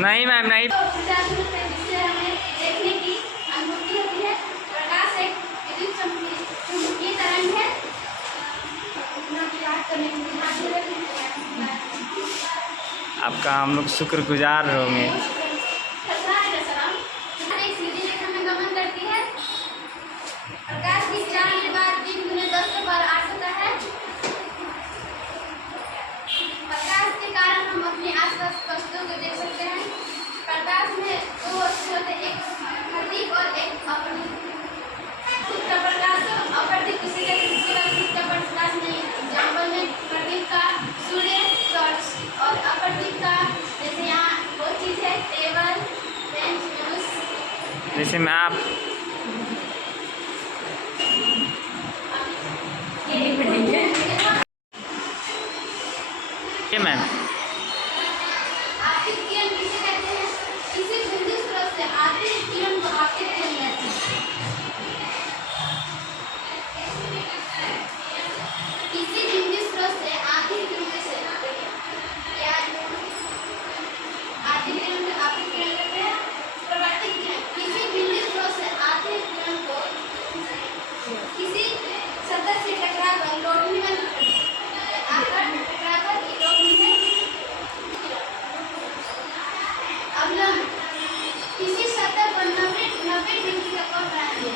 नहीं मैम नहीं। आपका हम लोग शुक्रगुजार होंगे। प्रकाश की चांद के बाद 3 × 10 = 8 होता है। प्रकाश के कारण हम अपने आसपास वस्तुओं को देख सकते हैं। प्रकाश में 2 वस्तु होते हैं, एक प्रदीप और एक अप्रदीप। खुद का प्रकाश अप्रदीप किसी का खुद का प्रकाश नहीं। एग्जाम्पल में प्रदीप का सूर्य, टॉर्च, और अप्रदीप का जैसे यहाँ वो चीज़ है टेबल, बेंच, न्यूज। जैसे मैं आप ये मैम आपतित किरण किसे कहते हैं? किसी बिंदु स्रोत से आती किरण को आपतित किरण कहते हैं। किसी बिंदु स्रोत से आती किरण से क्या आती किरण को आपतित किरण कहते हैं। प्रवर्तित किरण किसी बिंदु स्रोत से आती किरण को किसी सतह से टकराकर रोशनी में आकर टकराकर रोशनी में अवलंब किसी सतह पर 90 डिग्री का कोण बनाती है।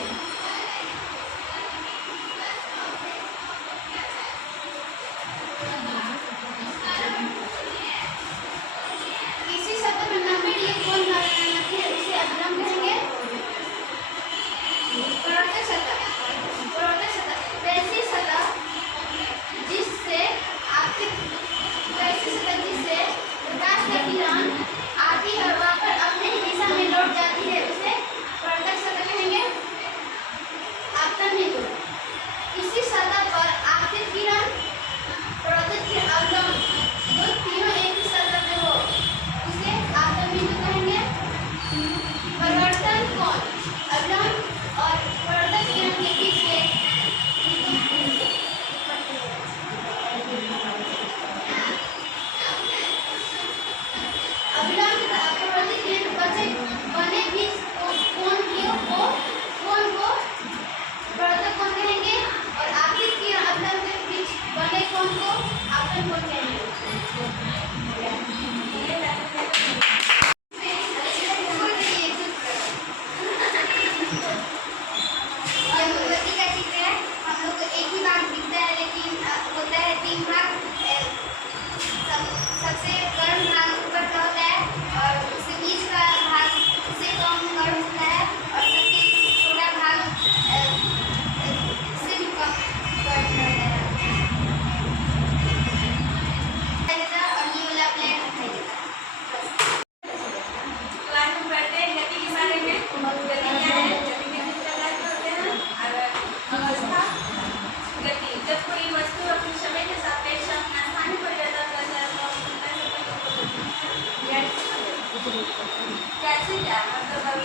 किसी सतह पर 90 डिग्री कोण बनाती है उसे अवलंब कहेंगे। प्रवर्तक सतह वैसी सतह जिससे प्रकाश का किरण आती है और वापस अपने ही दिशा में लौट जाती है उसे प्रवर्तक सतह कहेंगे। आपतन बिंदु किसी सतह पर आपतित किरण, प्रवर्तक किरण, अवलंब जो तीनों एक ही सतह पे हो उसे आपतन बिंदु कहेंगे। परिवर्तन कोण अवलंब और प्रवर्तक किरण के बीच के अवलंब तथा प्रवर्तक किरण बने बीच कोण को प्रवर्तक कोण कहेंगे और आपतित किरण अवलंब के बीच बने कोण को आपतन कोण कहेंगे। सबसे गर्म भाग ऊपर का होता है और उसके बीच का भाग उससे कम गर्म होता है और सबसे छोटा भाग उससे भी कम गर्म होता है और ये वाला प्लेट दिखाई देता है। क्लास में पढ़ते हैं गति के बारे में। गति क्या है? गति के 2 प्रकार के होते हैं। अवस्था, गति जब कोई वस्तु अपने समय के सापेक्ष अपना स्थान परिवर्तन करता है तो कैसे क्या मतलब